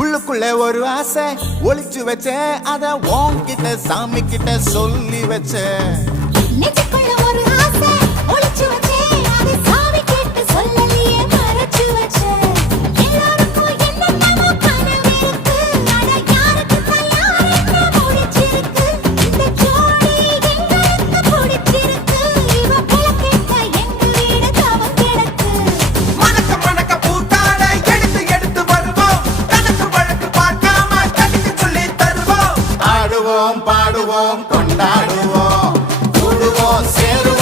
உள்ளுக்குள்ள ஒரு ஆசை ஒளிச்சு வச்சேன், அத உன்கிட்ட சாமி கிட்ட சொல்லி வச்சேன். நெஞ்சுக்குள்ள ஒரு ஆசை ஒளிச்சு வச்சேன், அதை சாமி கிட்ட சொல்லலையே மறைச்சு வச்சேன். எல்லாருக்கும் என்னென்னமோ கனவு இருக்கு, அட யாருக்கு யார் என்ன முடிச்சிருக்கு. இந்த ஜோடி எங்களுக்கு பிடிச்சிருக்கு, இவ புலக்கிட்ட எங்க வீடு தவம் கிடக்கு. மணக்க மணக்க பூத்தாட எடுத்து எடுத்து வருவோம், கணக்கு வழக்கு பார்க்காம கடிச்சு சொல்லி தருவோம். ஆடுவோம் பாடுவோம் கொண்டாடுவோம், கூடுவோம் சேருவோம்.